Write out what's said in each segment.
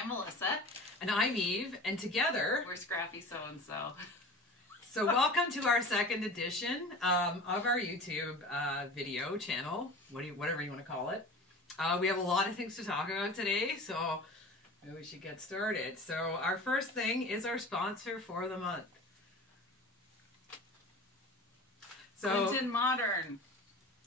I'm Melissa. And I'm Eve, and together we're Scrappy So-and-so. So welcome to our second edition of our YouTube video channel, whatever you want to call it. We have a lot of things to talk about today, so maybe we should get started. So our first thing is our sponsor for the month. So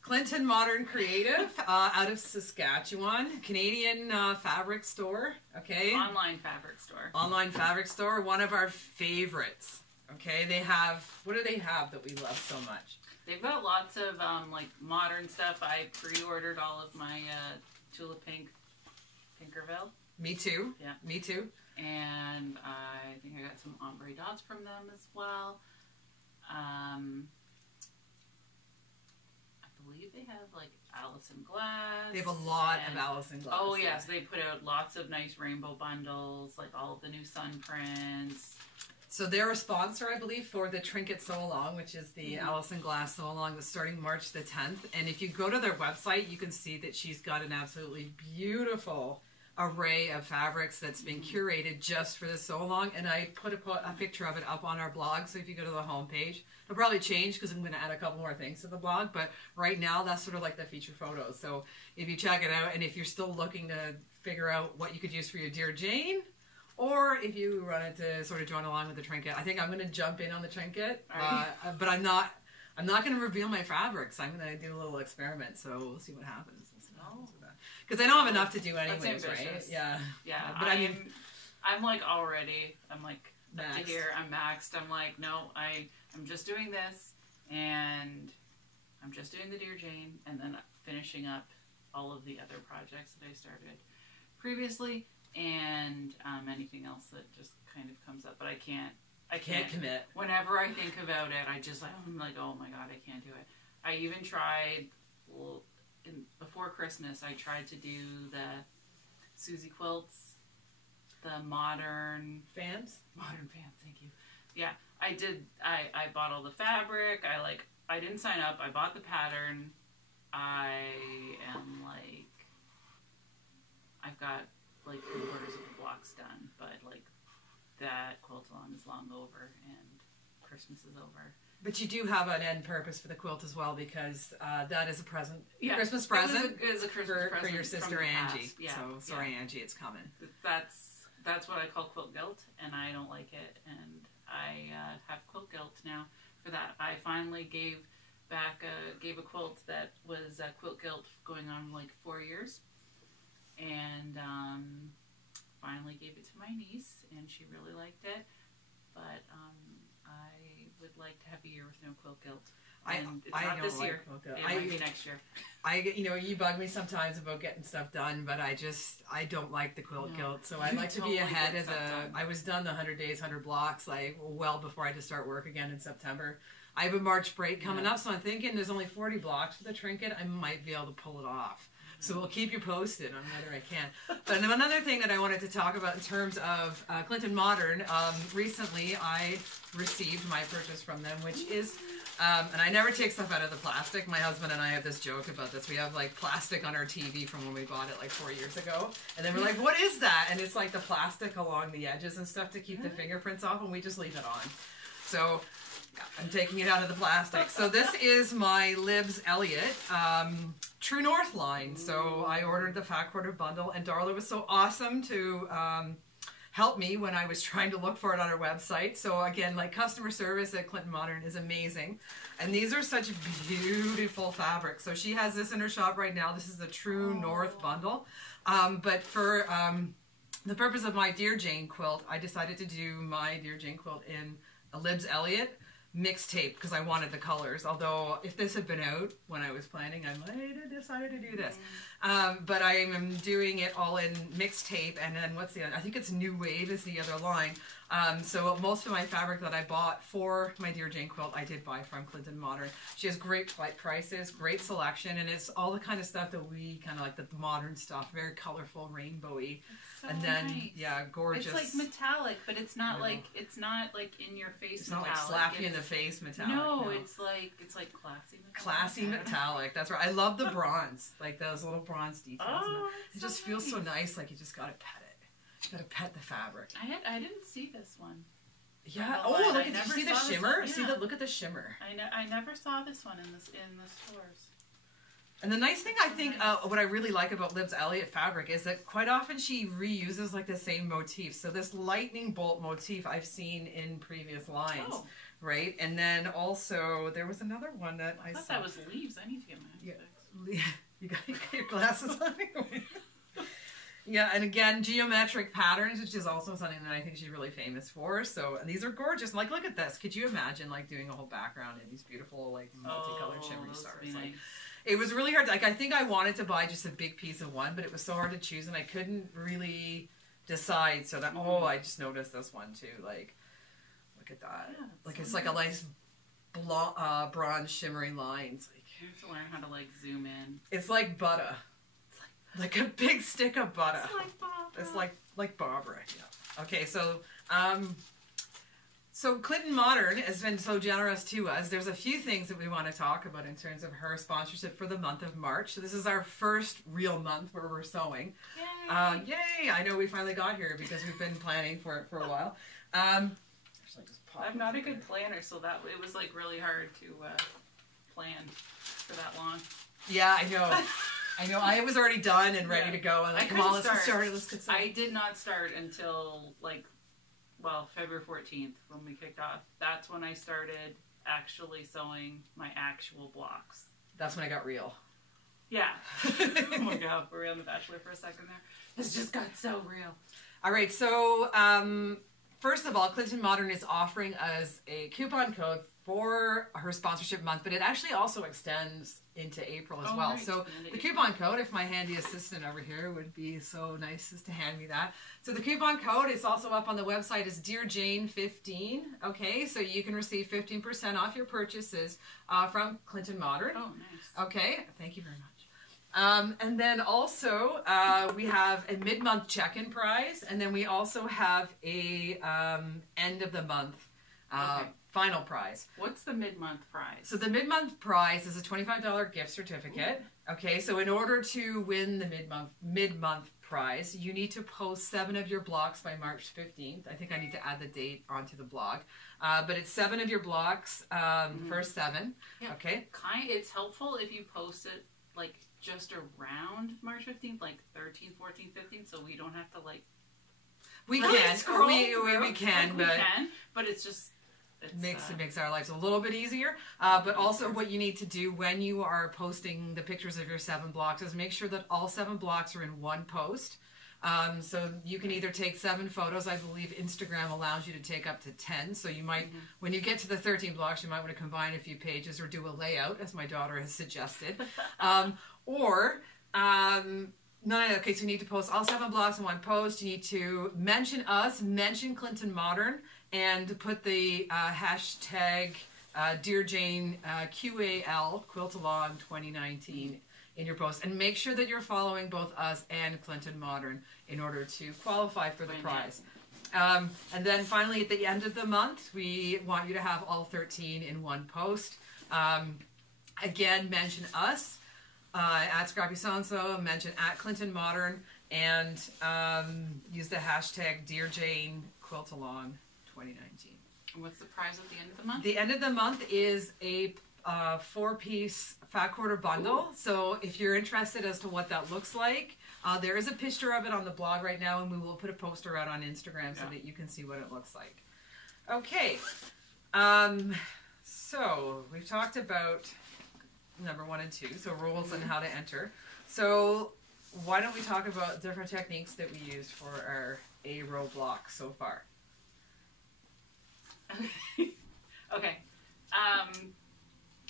Clinton Modern Creative out of Saskatchewan, Canadian fabric store, okay? Online fabric store. Online fabric store, one of our favorites, okay? They have, what do they have that we love so much? They've got lots of like modern stuff. I pre-ordered all of my Tulip Pink Tinkerville. Me too. Yeah. Me too. And I think I got some ombre dots from them as well. I believe they have like Allison Glass. They have a lot of Allison Glass. Oh yes, they put out lots of nice rainbow bundles, like all of the new sun prints. So they're a sponsor, I believe, for the Trinket Sew Along, which is the Allison Glass Sew Along that's starting March the 10th. And if you go to their website, you can see that she's got an absolutely beautiful array of fabrics that's been curated just for the sew along, and I put a picture of it up on our blog. So if you go to the homepage, it'll probably change because I'm going to add a couple more things to the blog, but right now that's sort of like the feature photos. So if you check it out, and if you're still looking to figure out what you could use for your Dear Jane, or if you wanted to sort of join along with the trinket, I think I'm going to jump in on the trinket, but I'm not going to reveal my fabrics. I'm going to do a little experiment, so we'll see what happens. Because I don't have enough to do anyways, right? Yeah. Yeah. But I'm like already, I'm like maxed. Up to here, I'm maxed. I'm like, no, I'm just doing this, and I'm just doing the Dear Jane, and then finishing up all of the other projects that I started previously, and anything else that just kind of comes up. But I can't commit. Whenever I think about it, I'm like, oh my god, I can't do it. I even tried, before Christmas, I tried to do the Susie quilts, the modern fans. Modern fans, thank you. Yeah, I did. I bought all the fabric. I didn't sign up. I bought the pattern. I am like, I've got like 3/4 of the blocks done, but like that quilt along is long over and Christmas is over. But you do have an end purpose for the quilt as well, because that is a present, Christmas present it's a Christmas present for your sister Angie. Yeah. So sorry, Angie, it's coming. That's what I call quilt guilt, and I don't like it, and I have quilt guilt now for that. I finally gave a quilt that was quilt guilt going on like 4 years, and finally gave it to my niece, and she really liked it, but I would like to have a year with no quilt guilt. And it's not this year. It might be next year. You bug me sometimes about getting stuff done, but I don't like the quilt guilt. So I'd like to be ahead of I was done the 100 days, 100 blocks, like well before I had to start work again in September. I have a March break coming up, so I'm thinking there's only 40 blocks for the trinket. I might be able to pull it off. So we'll keep you posted on whether I can. But another thing that I wanted to talk about in terms of Clinton Modern, recently I received my purchase from them, which is, and I never take stuff out of the plastic. My husband and I have this joke about this. We have like plastic on our TV from when we bought it like 4 years ago. And then we're like, what is that? And it's like the plastic along the edges and stuff to keep the fingerprints off, and we just leave it on. So I'm taking it out of the plastic. So this is my Libs Elliot True North line. So I ordered the Fat Quarter bundle, and Darla was so awesome to help me when I was trying to look for it on our website. So again, like, customer service at Clinton Modern is amazing. And these are such beautiful fabrics. So she has this in her shop right now. This is the True North bundle. But for the purpose of my Dear Jane quilt, I decided to do my Dear Jane quilt in a Libs Elliot mixed tape because I wanted the colors. Although if this had been out when I was planning, I might have decided to do this. But I am doing it all in mixed tape, and then what's the other? I think it's New Wave is the other line. So most of my fabric that I bought for my Dear Jane quilt, I did buy from Clinton Modern. She has great prices, great selection, and it's all the kind of stuff that we kind of like, the modern stuff, very colorful, rainbowy. So and then nice. Yeah, gorgeous. It's like metallic, but it's not like in your face. It's metallic. not like slap you in the face metallic. No, it's like classy metallic. Classy metallic. That's right. I love the bronze, like those little bronze details. Oh, it just feels so nice. Like you just gotta pet it. Gotta pet the fabric. I didn't see this one. Yeah. Oh, Oh, look! I Did you never see the saw this shimmer? one, See yeah. the look at the shimmer. I never saw this one in the stores. And the nice thing I think, what I really like about Liv's Elliott fabric is that quite often she reuses like the same motif. So this lightning bolt motif I've seen in previous lines, right? And then also there was another one that I thought saw. That was leaves. I need to get my hands fixed. You got your glasses on. Yeah, and again, geometric patterns, which is also something that I think she's really famous for. So, and these are gorgeous. Like, look at this. Could you imagine like doing a whole background in these beautiful like multicolored shimmery stars? Nice. Like, it was really hard. Like, I think I wanted to buy just a big piece of one, but it was so hard to choose, and I couldn't really decide. So that I just noticed this one too. Like, look at that. Yeah, like it's like a nice bronze shimmering lines. Like, you have to learn how to like zoom in. It's like butter. Like a big stick of butter. It's like Barbara. It's like Barbara. Yeah. Okay, so so Clinton Modern has been so generous to us. There's a few things that we want to talk about in terms of her sponsorship for the month of March. So this is our first real month where we're sewing. Yay! Yay! I know we finally got here because we've been planning for it for a while. I'm not a good planner, so that it was like really hard to plan for that long. Yeah, I know. I know. I was already done and ready to go. And like, come on, let's get started. Let's get started. I did not start until February 14th when we kicked off. That's when I started actually sewing my actual blocks. That's when I got real. Yeah. Oh my God. We're on The Bachelor for a second there. This just got so real. All right. So, first of all, Clinton Modern is offering us a coupon code for her sponsorship month, but it actually also extends into April as well. Right. So the coupon code, if my handy assistant over here would be so nice as to hand me that. So the coupon code is also up on the website is Dear Jane 15. Okay, so you can receive 15% off your purchases from Clinton Modern. Oh, nice. Okay, thank you very much. And then also we have a mid-month check-in prize, and then we also have a end of the month final prize. What's the mid-month prize? So the mid-month prize is a $25 gift certificate. Ooh. Okay, so in order to win the mid-month prize, you need to post 7 of your blocks by March 15th. I think I need to add the date onto the blog. But it's 7 of your blocks, first 7. Yeah. Okay. It's helpful if you post it like just around March 15th, like 13th, 14th, 15th, so we don't have to like we can, but it's just it makes our lives a little bit easier. But also what you need to do when you are posting the pictures of your 7 blocks is make sure that all 7 blocks are in one post. So you can either take 7 photos. I believe Instagram allows you to take up to 10. So you might, when you get to the 13 blocks, you might want to combine a few pages or do a layout, as my daughter has suggested. Okay, so you need to post all 7 blocks in one post. You need to mention us, mention Clinton Modern, and put the hashtag Dear Jane QAL, Quilt Along 2019 in your post. And make sure that you're following both us and Clinton Modern in order to qualify for the prize. And then finally, at the end of the month, we want you to have all 13 in one post. Again, mention us. At Scrappy So-and-so, mention at Clinton Modern, and use the hashtag Dear Jane Quilt Along 2019. What's the prize at the end of the month? The end of the month is a 4-piece fat quarter bundle. Ooh. So if you're interested as to what that looks like, there is a picture of it on the blog right now, and we will put a poster out on Instagram so that you can see what it looks like. Okay. So we've talked about number 1 and 2, so rules and how to enter. So why don't we talk about different techniques that we used for our A-row block so far? Okay.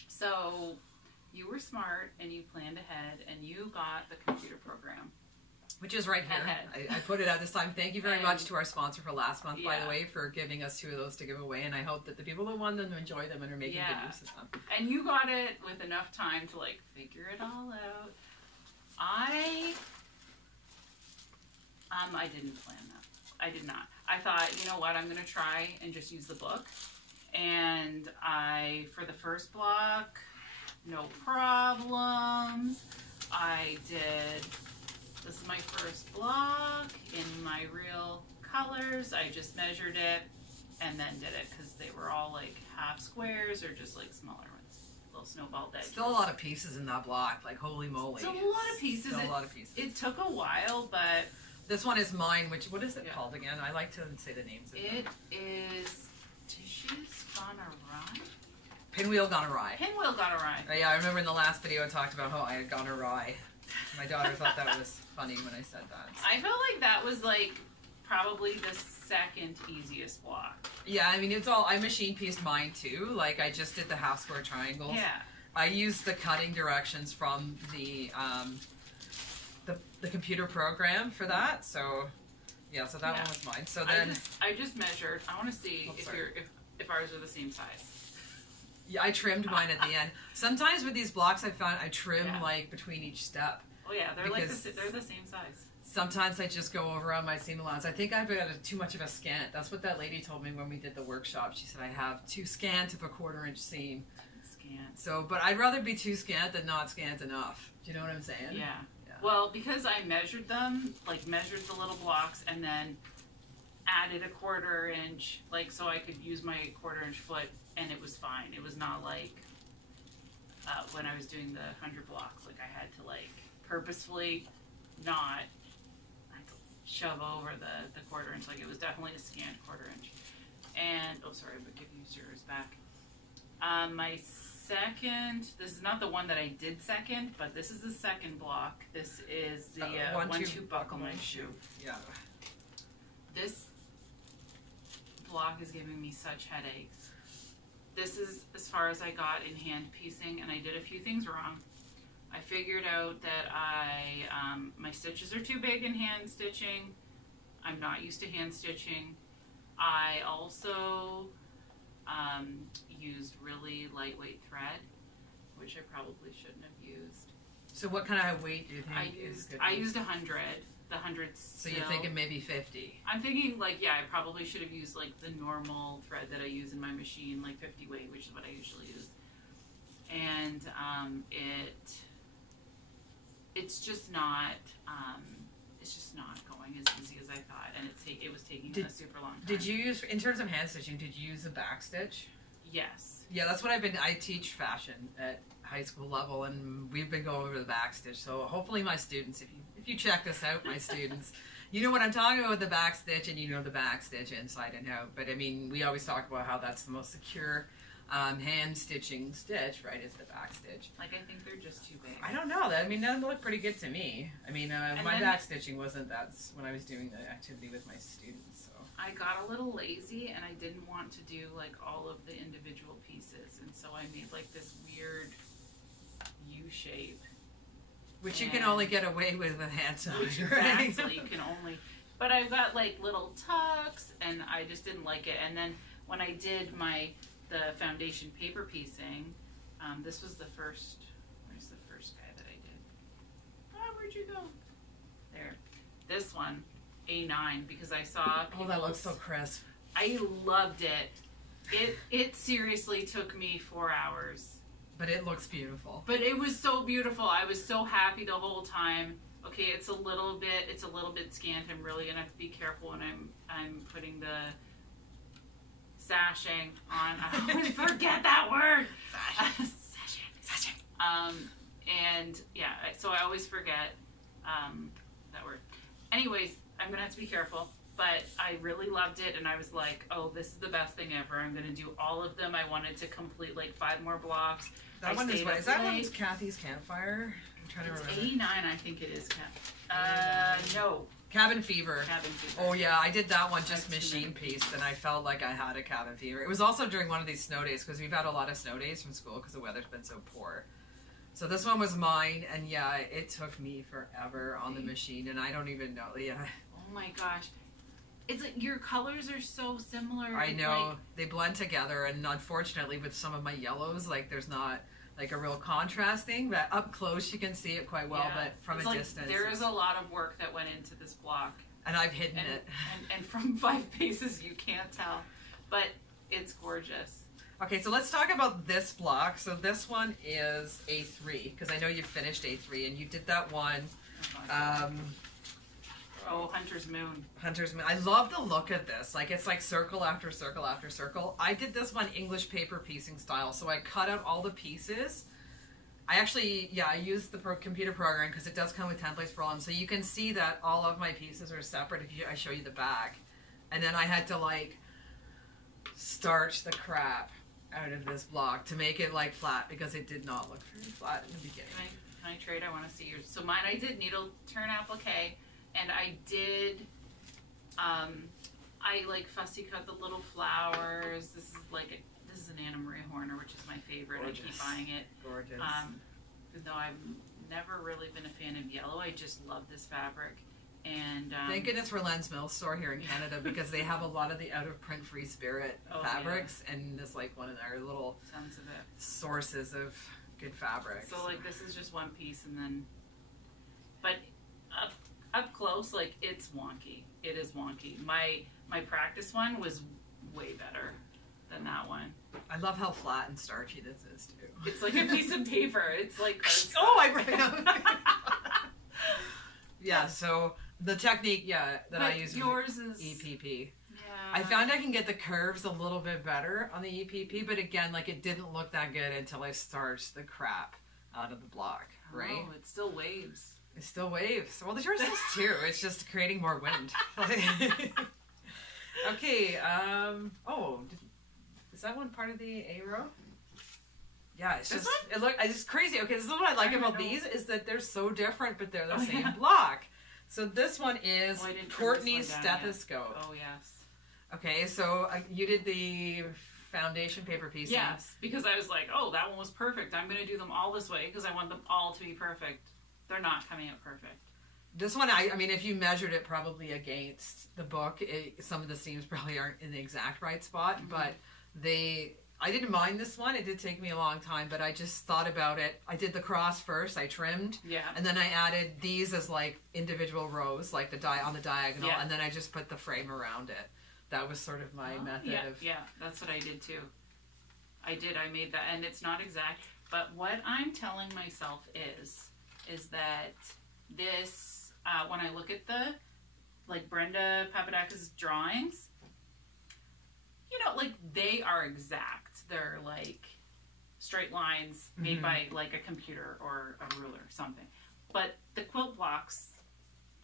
So you were smart and you planned ahead and you got the computer program. Which is right here. I put it out this time. Thank you very much to our sponsor for last month, by the way, for giving us 2 of those to give away. And I hope that the people who won them enjoy them and are making good use of them. And you got it with enough time to like figure it all out. I didn't plan that. I did not. I thought, you know what, I'm going to try and just use the book. And for the first block, no problems. This is my first block in my my real colors. I just measured it and then did it because they were all like half squares or just like smaller ones, little snowball edges. Still a lot of pieces in that block. Like holy moly! Still a lot of pieces. Still a lot of pieces. It took a while, but this one is mine. What is it called again? I like to say the names of them. It is Tissues Gone Awry. Pinwheel Gone Awry. Pinwheel Gone Awry. Yeah, I remember in the last video I talked about how I had gone awry. My daughter thought that was funny when I said that. So. I felt like that was like probably the second easiest block. Yeah, I mean it's all, I machine pieced mine too. Like I just did the half square triangles. Yeah. I used the cutting directions from the computer program for that. So yeah, so that one was mine. So then I just measured. I want to see if ours are the same size. Yeah, I trimmed mine at the end. Sometimes with these blocks, I found I trim like between each step. Oh yeah, they're like they're the same size. Sometimes I just go over on my seam allowance. I think I've got too much of a scant. That's what that lady told me when we did the workshop. She said I have too scant of a 1/4 inch seam. Scant. So, but I'd rather be too scant than not scant enough. Do you know what I'm saying? Yeah. Well, because I measured them, like measured the little blocks, and then added a 1/4 inch, like so I could use my 1/4 inch foot. And it was fine. It was not like when I was doing the 100 blocks, like I had to like purposefully not shove over the 1/4 inch. Like it was definitely a scant 1/4 inch. And oh, sorry, but give you yours back. My second. This is not the one that I did second, but this is the second block. This is the 1-2 buckle my shoe. Yeah. This block is giving me such headaches. This is as far as I got in hand piecing, and I did a few things wrong. I figured out that my stitches are too big in hand stitching. I'm not used to hand stitching. I also used really lightweight thread, which I probably shouldn't have used. So what kind of weight do you think is good? I used 100. The 100. So you're thinking maybe 50? I'm thinking like, yeah, I probably should have used like the normal thread that I use in my machine, like 50 weight, which is what I usually use. And it's just not going as easy as I thought, and it was taking a super long time. Did you use, in terms of hand stitching, did you use a back stitch? Yes. Yeah, that's what I teach fashion at high school level, and we've been going over the back stitch. So hopefully my students, if you check this out, my students, you know what I'm talking about with the back stitch, and you know the back stitch inside and out. But I mean, we always talk about how that's the most secure hand stitching stitch, right, is the back stitch. Like, I think they're just too big. I don't know. I mean, that looked pretty good to me. I mean, my back stitching wasn't, that's when I was doing the activity with my students. So I got a little lazy, and I didn't want to do like all of the individual pieces, and so I made like this weird U shape. Which you can only get away with hand sewing. Exactly, you can only. But I've got like little tucks, and I just didn't like it. And then when I did the foundation paper piecing, this was the first. Where's the first guy that I did? Oh, where'd you go? There. This one, A9, because I saw. Oh, that looks so crisp. I loved it. It seriously took me 4 hours. But it looks beautiful. But it was so beautiful. I was so happy the whole time. Okay, it's a little bit scant. I'm really gonna have to be careful when I'm putting the sashing on. I always forget that word. Sashing. And yeah, so I always forget that word. Anyways, I'm gonna have to be careful. But I really loved it, and I was like, oh, this is the best thing ever. I'm going to do all of them. I wanted to complete like 5 more blocks. That one is what? Is that one's Kathy's Campfire? I'm trying to remember. It's 89, I think it is. No. Cabin Fever. Cabin Fever. Oh, yeah, I did that one just machine pieced, and I felt like I had a cabin fever. It was also during one of these snow days, because we've had a lot of snow days from school because the weather's been so poor. So this one was mine, and yeah, it took me forever on the machine, and I don't even know. Yeah. Oh my gosh. It's like your colors are so similar. I know. Like, they blend together, and unfortunately with some of my yellows, like there's not like a real contrasting, but up close you can see it quite well, but from a distance. There is a lot of work that went into this block. And I've hidden it. And from 5 paces you can't tell. But it's gorgeous. Okay, so let's talk about this block. So this one is A3, because I know you finished A3, and you did that one. Oh, Hunter's Moon. Hunter's Moon. I love the look of this. Like, it's like circle after circle after circle. I did this one English paper piecing style, so I cut out all the pieces. I actually, I used the computer program because it does come with templates for all of them, so you can see that all of my pieces are separate if I show you the back. And then I had to, like, starch the crap out of this block to make it, like, flat, because it did not look very flat in the beginning. Can I trade? I want to see yours. So mine, I did needle turn applique. And I did, I like fussy cut the little flowers. This is an Anna Maria Horner, which is my favorite. Gorgeous. I keep buying it. Gorgeous. Even though I've never really been a fan of yellow, I just love this fabric. And thank goodness for Len's Mill store here in Canada because they have a lot of the out of print Free Spirit fabrics, and it's like one of their little sources of good fabrics. So like this is just one piece, and then, but up close, like, it's wonky. It is wonky. My practice one was way better than that one. I love how flat and starchy this is too. It's like a piece of paper. It's like yeah. So the technique, that I use yours is EPP. Yeah. I found I can get the curves a little bit better on the EPP, but again, like, it didn't look that good until I starched the crap out of the block. Right? Oh, it still waves. It still waves. Well, the yours is too. It's just creating more wind. Okay. Is that one part of the A row? Yeah, it's just it's crazy. Okay, this is what I like about these is that they're so different, but they're the same block. So this one is Courtney's Stethoscope. Oh yes. Okay, so you did the foundation paper piecing. Yes, because I was like, oh, that one was perfect. I'm going to do them all this way because I want them all to be perfect. They're not coming out perfect. This one, I mean, if you measured it probably against the book, some of the seams probably aren't in the exact right spot, but I didn't mind this one. It did take me a long time, but I just thought about it. I did the cross first, I trimmed, and then I added these as like individual rows, like on the diagonal, and then I just put the frame around it. That was sort of my method of... Yeah, that's what I did too. I made that, and it's not exact, but what I'm telling myself is that this, when I look at the, like, Brenda Papadakis' drawings, you know, like, they are exact. They're, like, straight lines made by, like, a computer or a ruler or something. But the quilt blocks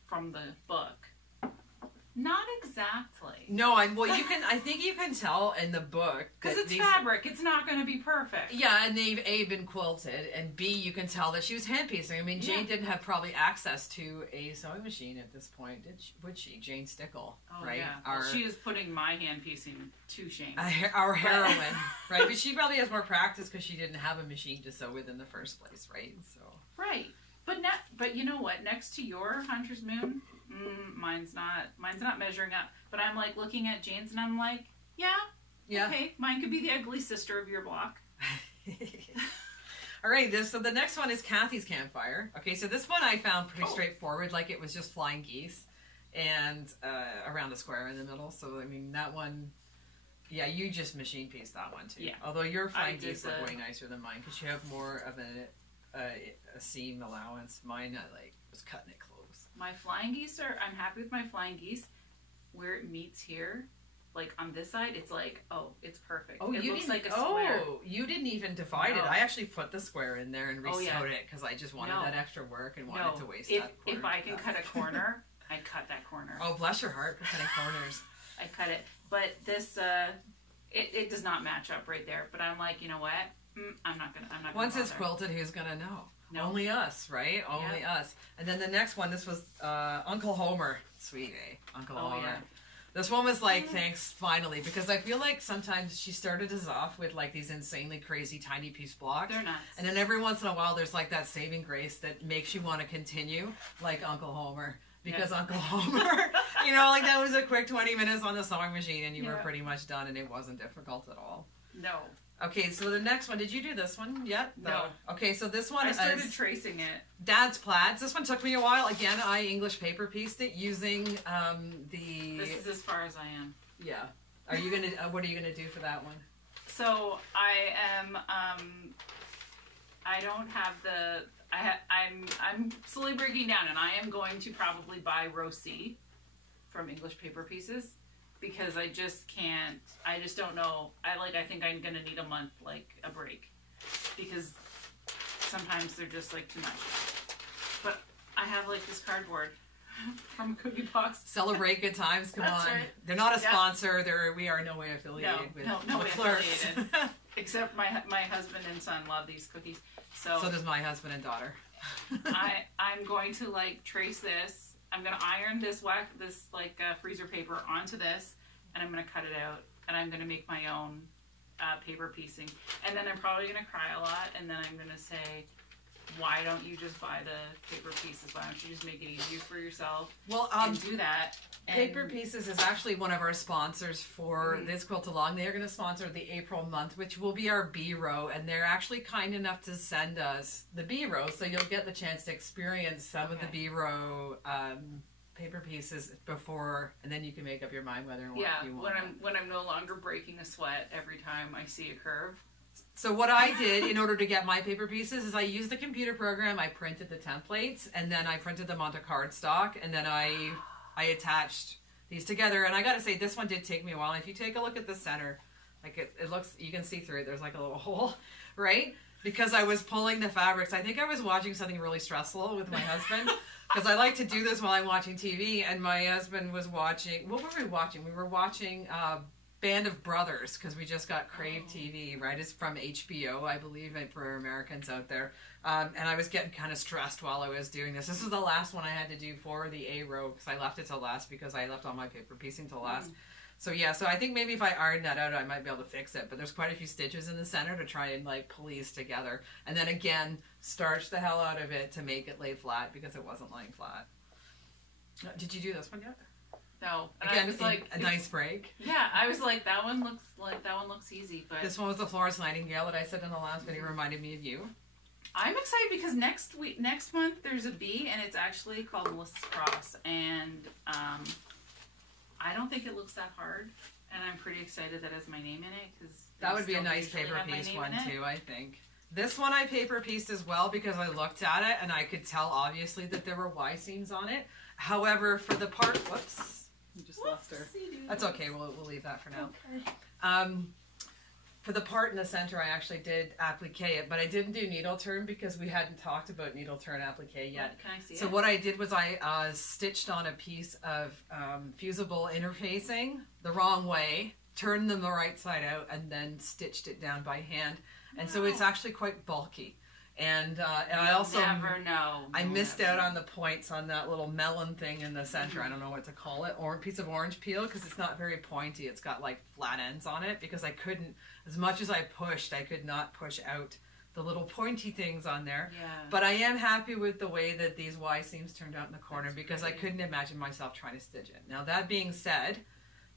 from the book, not exactly. No, I think you can tell in the book because it's fabric. It's not going to be perfect. Yeah, and they've A, been quilted, and B, you can tell that she was hand piecing. I mean, Jane didn't have probably access to a sewing machine at this point, would she? Jane Stickle, right? Yeah. She is putting my hand piecing to shame. Our heroine, right? But she probably has more practice because she didn't have a machine to sew with in the first place, right? So right, but you know what? Next to your Hunter's Moon. Mine's not measuring up. But I'm like looking at Jane's and I'm like, yeah, okay, mine could be the ugly sister of your block. All right, so the next one is Kathy's Campfire. Okay, so this one I found pretty straightforward, like it was just flying geese and around a square in the middle. So I mean that one, you just machine pieced that one too. Yeah. Although your flying geese look way nicer than mine because you have more of a seam allowance. Mine I was cutting it close. My flying geese I'm happy with my flying geese. Where it meets here, like on this side, it's like, it's perfect. Oh, it looks like a square. Oh, you didn't even divide it. I actually put the square in there and resewed it because I just wanted that extra work and wanted to waste that corner. If I can cut a corner, I cut that corner. Oh, bless your heart for cutting corners. I cut it. But this, it does not match up right there. But I'm like, you know what? I'm not gonna Once it's quilted, who's gonna know? No. Only us, right? Only us. And then the next one, this was Uncle Homer. Sweet, Uncle Homer. Yeah. This one was like, thanks, finally. Because I feel like sometimes she started us off with like these insanely crazy tiny piece blocks. They're nuts. And then every once in a while, there's like that saving grace that makes you want to continue, like Uncle Homer. Because Uncle Homer, you know, like that was a quick 20 minutes on the sewing machine and you were pretty much done and it wasn't difficult at all. No. Okay, so the next one, did you do this one yet? No. Okay, so this one I started tracing it. Dad's Plaids. This one took me a while. Again, I English paper pieced it using the... This is as far as I am. Yeah. Are you going to, what are you going to do for that one? So I am, I don't have the. I'm slowly breaking down, and I am going to probably buy row C from English Paper Pieces because I just can't. I just don't know. I think I'm gonna need a month, like a break, because sometimes they're just like too much. But I have like this cardboard from Cookie Box. Celebrate good times. Come That's on. right. They're not a sponsor. We are no way affiliated with no way McClurk's. affiliated. Except my husband and son love these cookies. So does my husband and daughter. I'm going to like trace this. I'm gonna iron this freezer paper onto this, and I'm gonna cut it out, and I'm gonna make my own paper piecing, and then I'm probably gonna cry a lot, and then I'm gonna say, why don't you just buy the paper pieces? Why don't you just make it easier for yourself? Well, and do that. And Paper Pieces is actually one of our sponsors for this quilt along. They are going to sponsor the April month, which will be our B row, and they're actually kind enough to send us the B row, so you'll get the chance to experience some of the B row paper pieces before, and then you can make up your mind whether or not you want. When I'm no longer breaking a sweat every time I see a curve. So what I did in order to get my paper pieces is I used the computer program. I printed the templates, and then I printed them onto cardstock, and then I attached these together. And I got to say, this one did take me a while. If you take a look at the center, like it looks, you can see through it. There's like a little hole, right? Because I was pulling the fabrics. I think I was watching something really stressful with my husband, because I like to do this while I'm watching TV. And my husband was watching. What were we watching? We were watching Band of Brothers, because we just got Crave TV, right? It's from HBO, I believe, for Americans out there. And I was getting kind of stressed while I was doing this. This is the last one I had to do for the A row, because I left it till last, because I left all my paper piecing till last. So yeah, so I think maybe if I ironed that out, I might be able to fix it. But there's quite a few stitches in the center to try and like police together. And then again, starch the hell out of it to make it lay flat, because it wasn't laying flat. Did you do this one yet? No. And again, I was like, a nice break. Yeah, I was like, that one looks easy. But this one was the Florence Nightingale that I said in the last video. Reminded me of you. I'm excited because next month there's a B, and it's actually called Melissa's Cross, and I don't think it looks that hard, and I'm pretty excited that has my name in it, because that would be a nice paper piece one too. I think this one I paper pieced as well, because I looked at it and I could tell obviously that there were Y seams on it. However, for the part, whoops, you just lost her. That's okay. We'll leave that for now. Okay. For the part in the center, I actually did applique it, but I didn't do needle turn because we hadn't talked about needle turn applique yet. Can I see so what I did was I stitched on a piece of fusible interfacing the wrong way, turned them the right side out, and then stitched it down by hand. And so it's actually quite bulky. And I also never know. I missed out on the points on that little melon thing in the center. I don't know what to call it, or a piece of orange peel, because it's not very pointy. It's got like flat ends on it, because I couldn't, as much as I pushed, I could not push out the little pointy things on there. Yeah. But I am happy with the way that these Y seams turned out in the corner. That's because great. I couldn't imagine myself trying to stitch it. Now that being said,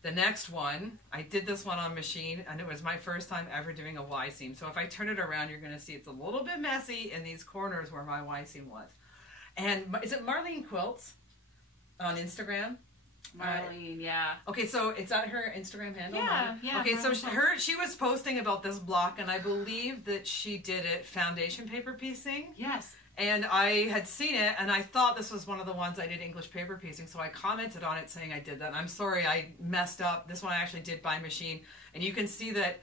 the next one, I did this one on machine, and it was my first time ever doing a Y seam. So if I turn it around, you're going to see it's a little bit messy in these corners where my Y seam was. And is it Marlene Quilts on Instagram? Marlene, yeah. Okay, so it's at her Instagram handle? Yeah, yeah. Okay, so she was posting about this block, and I believe that she did it foundation paper piecing. Yes. And I had seen it, and I thought this was one of the ones I did English paper piecing, so I commented on it saying I did that. And I'm sorry, I messed up. This one I actually did by machine, and you can see that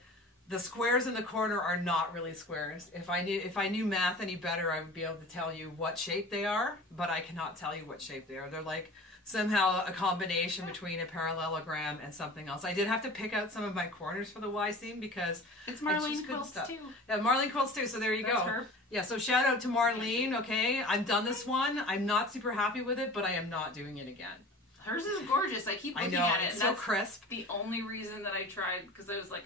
the squares in the corner are not really squares. If I knew math any better, I would be able to tell you what shape they are, but I cannot tell you what shape they are. They're like somehow a combination between a parallelogram and something else. I did have to pick out some of my corners for the Y seam because it's Marlene Quilts too. Yeah, Marlene Quilts too. So there you go. Her. Yeah, so shout out to Marlene. Okay, I've done this one. I'm not super happy with it, but I am not doing it again. Hers is gorgeous. I keep looking at it. It's and so that's crisp. The only reason that I tried, because I was like,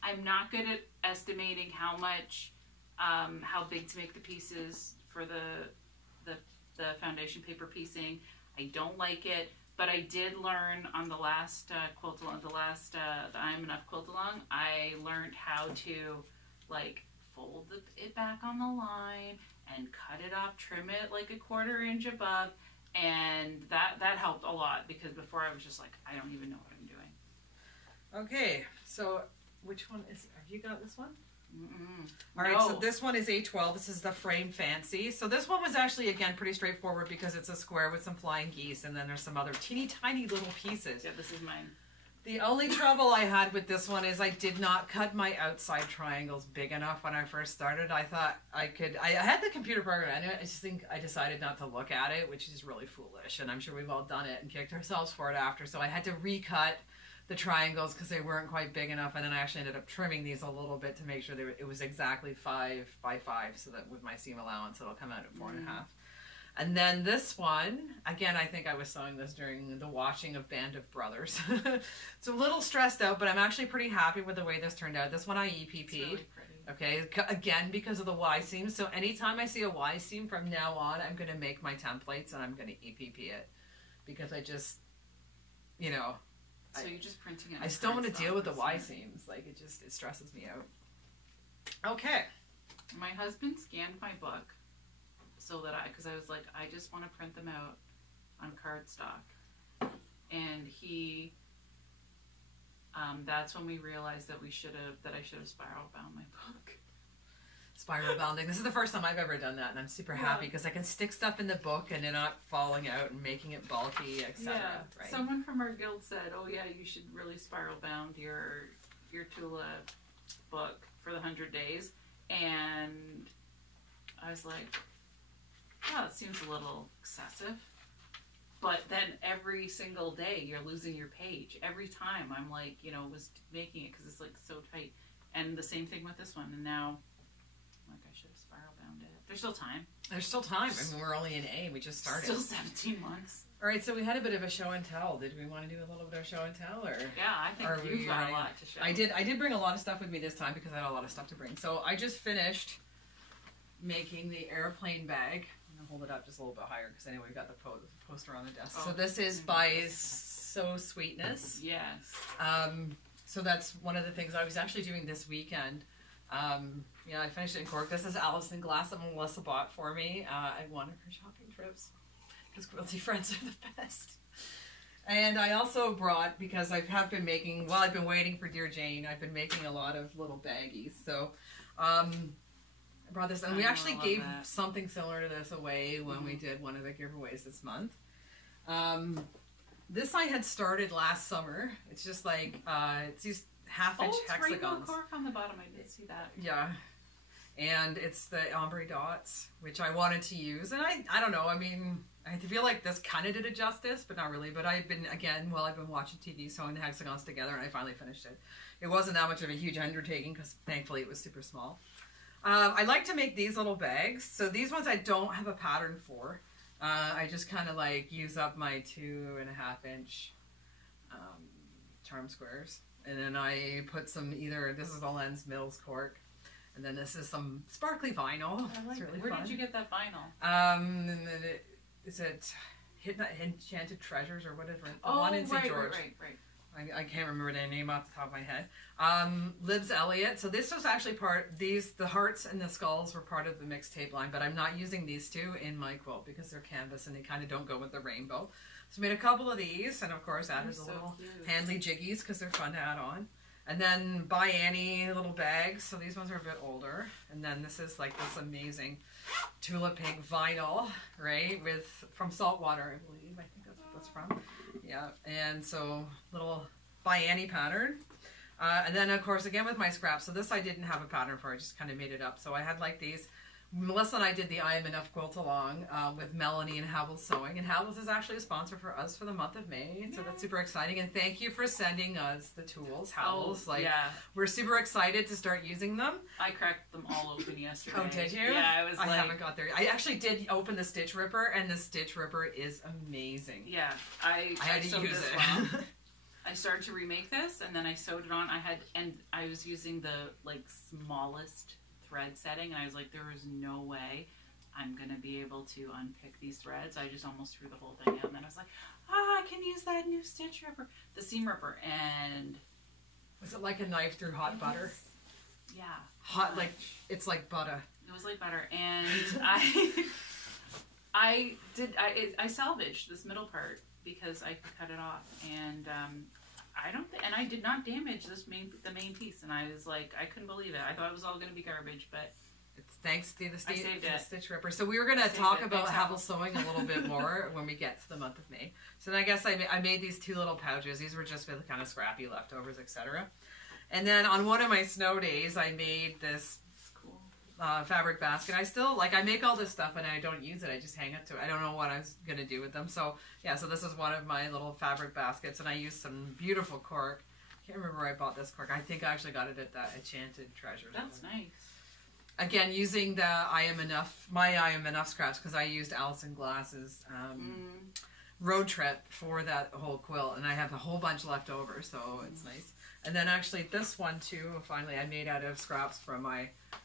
I'm not good at estimating how much, how big to make the pieces for the foundation paper piecing. I don't like it, but I did learn on the last quilt along, the I'm Enough quilt along. I learned how to like fold it back on the line and cut it off, trim it like a 1/4 inch above, and that helped a lot because before I was just like, I don't even know what I'm doing. Okay, so which one is? Have you got this one? All right, so this one is A12. This is the Frame Fancy. So this one was actually, again, pretty straightforward because it's a square with some flying geese, and then there's some other teeny tiny little pieces. Yeah, this is mine. The only trouble I had with this one is I did not cut my outside triangles big enough when I first started. I thought I could. I had the computer program, and I just think I decided not to look at it, which is really foolish, and I'm sure we've all done it and kicked ourselves for it after. So I had to recut the triangles because they weren't quite big enough, and then I actually ended up trimming these a little bit to make sure it was exactly 5 by 5, so that with my seam allowance it'll come out at 4.5. And then this one, again, I think I was sewing this during the watching of Band of Brothers. It's a little stressed out, but I'm actually pretty happy with the way this turned out. This one I EPP'd. Really okay, again, because of the Y seam. So anytime I see a Y seam from now on, I'm going to make my templates and I'm going to EPP it. Because I just, you know... So you're just printing it. I still want to deal with the Y seams. Like, it stresses me out. Okay. My husband scanned my book so that because I was like, I just want to print them out on cardstock. And he, that's when we realized that I should have spiral bound my book. Spiral bounding. This is the first time I've ever done that, and I'm super happy because I can stick stuff in the book and they're not falling out and making it bulky, etc. Yeah. Right? Someone from our guild said, "Oh yeah, you should really spiral bound your Tula book for the 100 days," and I was like, "Oh, it seems a little excessive." But then every single day you're losing your page. Every time I'm like, was making it because it's like so tight, and the same thing with this one, and now. Like I should have spiral bound it. There's still time. There's still time. I mean, we're only in A. We just started. Still 17 months. All right, so we had a bit of a show and tell. Did we want to do a little bit of show and tell, or? Yeah, I think you've got a lot to show. I did bring a lot of stuff with me this time because I had a lot of stuff to bring. So I just finished making the airplane bag. I'm gonna hold it up just a little bit higher because anyway, we got the poster on the desk. Oh, so this is by So Sweetness. Yes. So that's one of the things I was actually doing this weekend. Yeah, I finished it in Cork. This is Alison Glass that Melissa bought for me at one of her shopping trips because quilty friends are the best. And I also brought, because I have been making, while I've been waiting for Dear Jane, I've been making a lot of little baggies. So I brought this, and we actually gave something similar to this away when we did one of the giveaways this month. This I had started last summer. It's just like, it's these half-inch hexagons. Rainbow cork on the bottom. I did see that. Yeah. And it's the ombre dots, which I wanted to use. And I don't know, I mean, I feel like this kind of did it justice, but not really. But I've been, again, I've been watching TV, sewing the hexagons together, and I finally finished it. It wasn't that much of a huge undertaking, because thankfully it was super small. I like to make these little bags. So these ones I don't have a pattern for. I just kind of like use up my 2.5-inch charm squares. And then I put some this is a Lens Mills cork. And then this is some sparkly vinyl. It's really Where fun. did you get that vinyl? And then is it Enchanted Treasures or whatever? The one in St. George. Right. I can't remember the name off the top of my head. Libs Elliott. So this was actually the hearts and the skulls were part of the mixtape line, but I'm not using these two in my quilt because they're canvas and they kind of don't go with the rainbow. So I made a couple of these, and of course added the little handly jiggies because they're fun to add on. And then by Annie little bags. So these ones are a bit older. And then this is like this amazing Tula Pink vinyl, right? From Saltwater, I believe. I think that's what that's from. Yeah. And so little by Annie pattern. And then of course again with my scraps. So this I didn't have a pattern for. I just kind of made it up. So I had like these. Melissa and I did the I Am Enough quilt along with Melanie and Havels Sewing. And Havels is actually a sponsor for us for the month of May. So that's super exciting. And thank you for sending us the tools, Havels. We're super excited to start using them. I cracked them all open yesterday. Oh, did you? Yeah, I haven't got there. I actually did open the Stitch Ripper, and the Stitch Ripper is amazing. Yeah, I had to use it. Well. I started to remake this, and then I sewed it on. I was using the smallest thread setting, and I was like, there is no way I'm gonna be able to unpick these threads. I just almost threw the whole thing out, and then I was like, I can use that new Stitch Ripper, the seam ripper. And was it like a knife through hot butter? Yeah, hot, like it's like butter. It was like butter. And I salvaged this middle part because I could cut it off, and I don't think, and I did not damage the main piece, and I was like, I couldn't believe it. I thought it was all going to be garbage, but it's thanks to the Stitch Ripper. So we were going to talk about Havel sewing a little bit more when we get to the month of May. So then I guess I made these 2 little pouches. These were just with kind of scrappy leftovers, etc. And then on one of my snow days, I made this fabric basket. I make all this stuff and I don't use it. I just hang it to it. I don't know what I was going to do with them. So yeah, so this is one of my little fabric baskets, and I used some beautiful cork. I can't remember where I bought this cork. I think I actually got it at that Enchanted Treasures. That's nice. Again, using the I Am Enough scraps, because I used Alison Glass's road trip for that whole quilt, and I have a whole bunch left over, so it's nice. And then actually this one too, finally, I made out of scraps from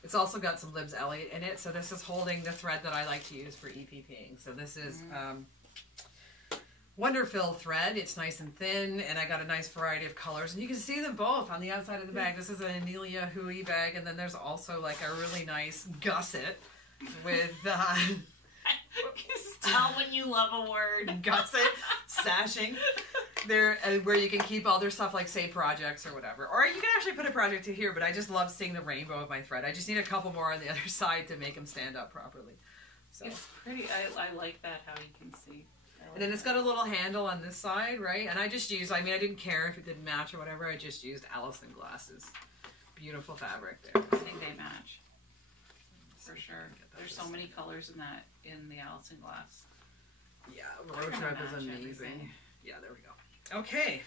it's also got some Libs Elliot in it, so this is holding the thread that I like to use for EPPing. So this is Wonderfill thread. It's nice and thin, and I got a nice variety of colors, and you can see them both on the outside of the bag. This is an Anelia Hui bag, and then there's also like a really nice gusset with tell when you love a word. Gusset stashing there, where you can keep all their stuff, like say projects or whatever, or you can actually put a project to here, but I just love seeing the rainbow of my thread. I just need a couple more on the other side to make them stand up properly. So it's pretty. I like that, how you can see. And then it's got a little handle on this side, right? And I just used, I didn't care if it didn't match or whatever. I just used Alison Glass's beautiful fabric there. I think they match. For sure. There's so many colors in the Alison Glass. Yeah, road trip is amazing. Everything. Yeah, there we go. Okay.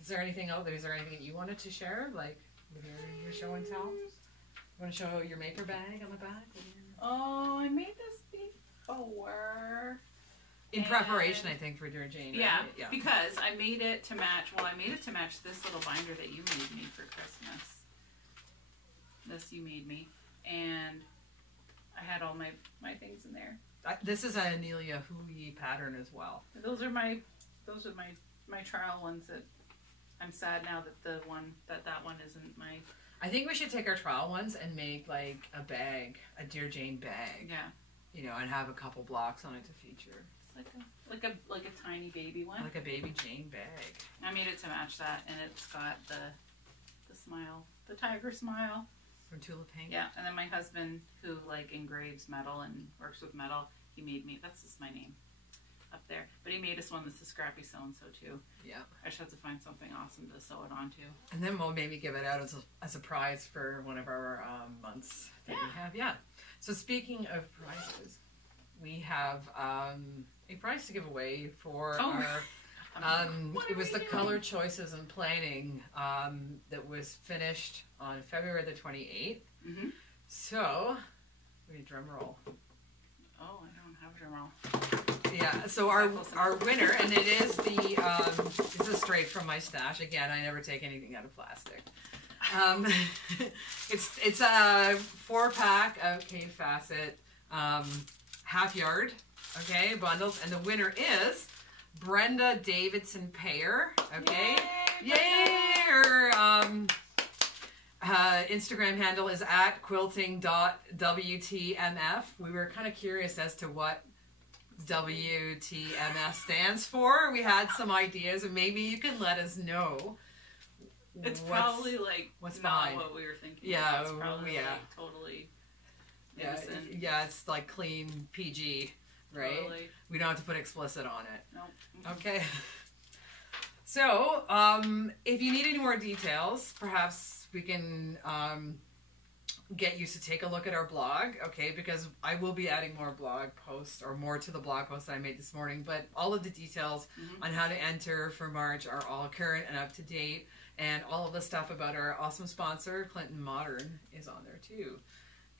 Is there anything else? Is there anything you wanted to share, like with your show and tell? You want to show your maker bag on the back? Oh, I made this before. In preparation, I think, for Dear Jane. Right? Yeah, because I made it to match. Well, I made it to match this little binder that you made me for Christmas. This you made me, and I had all my things in there. This is an Anelia Hui pattern as well. Those are my trial ones that I'm sad now that that one isn't my. I think we should take our trial ones and make like a bag, a Dear Jane bag. Yeah. You know, and have a couple blocks on it to feature. It's like a tiny baby one. Like a baby Jane bag. I made it to match that, and it's got the smile, the tiger smile. From Tulip Pink. Yeah, and then my husband, who like engraves metal and works with metal, he made me. That's just my name up there. But he made us one that's a scrappy so-and-so too. Yeah. I just have to find something awesome to sew it onto. And then we'll maybe give it out as a prize for one of our months that we have. Yeah. So speaking of prizes, we have a prize to give away for our... it was the color choices and planning that was finished on February the 28th. Mm-hmm. So, we need a drum roll. Oh, I don't have a drum roll. Yeah, so our winner, and it is this is straight from my stash. Again, I never take anything out of plastic. It's a 4-pack of Kate Facet half yard, okay, bundles, and the winner is Brenda Davidson Payer, okay? Yay! Her Instagram handle is at quilting.wtmf. We were kind of curious as to what WTMF stands for. We had some ideas, and maybe you can let us know. It's probably like what's not behind. What we were thinking. Yeah, it's probably like totally innocent. Yeah, it's like clean PG. Right? Totally. We don't have to put explicit on it. Nope. Okay. So, if you need any more details, perhaps we can get you to take a look at our blog, okay? Because I will be adding more blog posts, or more to the blog post I made this morning. But all of the details on how to enter for March are all current and up to date. And all of the stuff about our awesome sponsor, Clinton Modern, is on there too.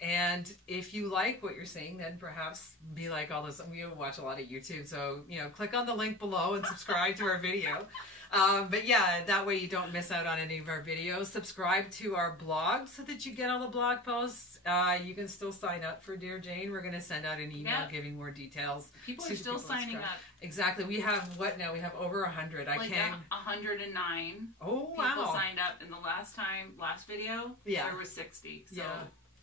And if you like what you're seeing, then perhaps be like all this. We watch a lot of YouTube, so click on the link below and subscribe to our video. But yeah, that way you don't miss out on any of our videos. Subscribe to our blog so that you get all the blog posts. You can still sign up for Dear Jane. We're going to send out an email giving more details. People are still signing up. Exactly. We have what now? We have over 100. I can't. 109. Oh wow! People signed up in the last video. Yeah, there was 60. So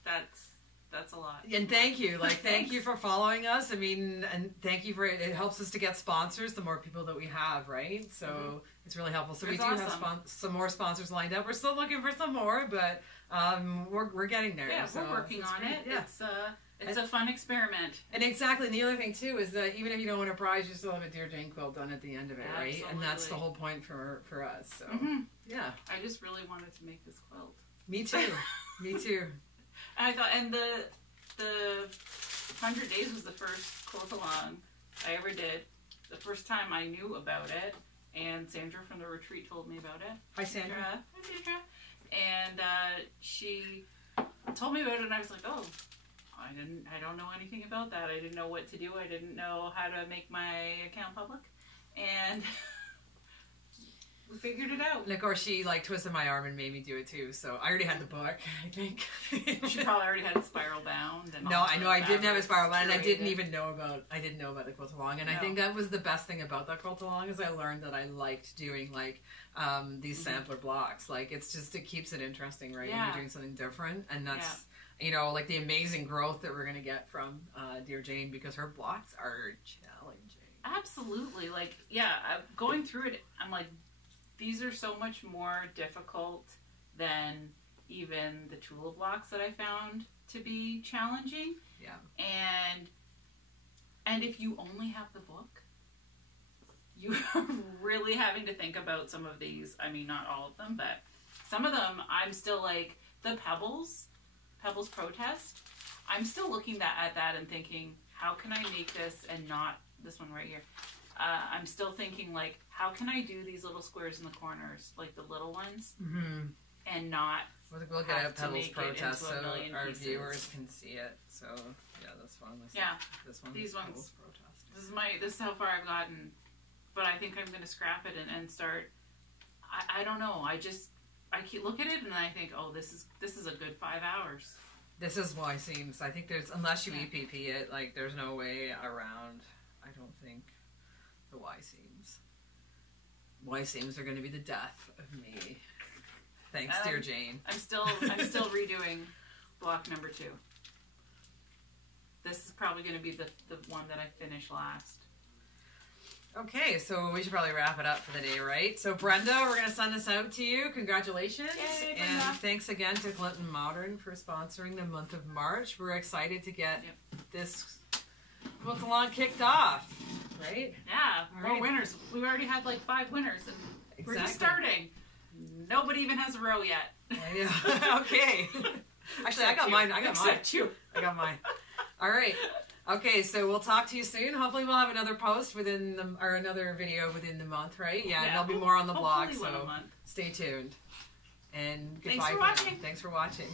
that's That's a lot. And thank you. Thank you for following us. I mean, and thank you for it. It helps us to get sponsors, the more people that we have, right? So it's really helpful. So we do have some more sponsors lined up. We're still looking for some more, but we're getting there. Yeah, so we're working on it. Yeah. It's a fun experiment. And exactly. And the other thing, too, is that even if you don't win a prize, you still have a Dear Jane quilt done at the end of it, right? Absolutely. And that's the whole point for us. So, yeah. I just really wanted to make this quilt. Me too. Me too. I thought, and the 100 Days was the first quilt along I ever did. The first time I knew about it, and Sandra from the retreat told me about it. Hi, Sandra. Hi, Sandra. And she told me about it, and I was like, oh, I don't know anything about that. I didn't know what to do. I didn't know how to make my account public, and we figured it out. Of course, she twisted my arm and made me do it too. So I already had the book, I think. She probably already had it spiral bound. And no, I know I didn't have it spiral bound, and I didn't know about the quilt along. And I think that was the best thing about that quilt along is I learned that I liked doing these sampler blocks. It keeps it interesting, right? When you're doing something different, and that's. The amazing growth that we're going to get from Dear Jane, because her blocks are challenging. Absolutely. Going through it, I'm like, these are so much more difficult than even the Tula blocks that I found to be challenging. Yeah. And if you only have the book, you are really having to think about some of these. I mean, not all of them, but some of them, I'm still the Pebbles Protest, I'm still looking at that and thinking, how can I make this and not this one right here? I'm still thinking, how can I do these little squares in the corners, the little ones, and not we'll get a Pebbles Protest so our pieces. Viewers can see it. So, yeah, that's one. This one. These Pebbles ones. Protest. This is how far I've gotten, but I think I'm going to scrap it and start. I don't know. I keep look at it and I think, oh, this is a good 5 hours. This is Y seams. I think unless you EPP it, there's no way around. I don't think the Y seams. Y seams are going to be the death of me. Thanks, Dear Jane. I'm still redoing block number 2. This is probably going to be the one that I finish last. Okay, so we should probably wrap it up for the day, right? So Brenda, we're going to send this out to you. Congratulations. Yay, and thanks again to Clinton Modern for sponsoring the month of March. We're excited to get this quilt along kicked off, right? Yeah, more winners. We've already had 5 winners, and we're just starting. Nobody even has a row yet. Okay. Actually, I got mine. Except you. I got mine. All right. Okay, so we'll talk to you soon. Hopefully we'll have another post or another video within the month, right? Yeah, and there'll be more on the blog, so stay tuned. And goodbye. Thanks for watching. Thanks for watching.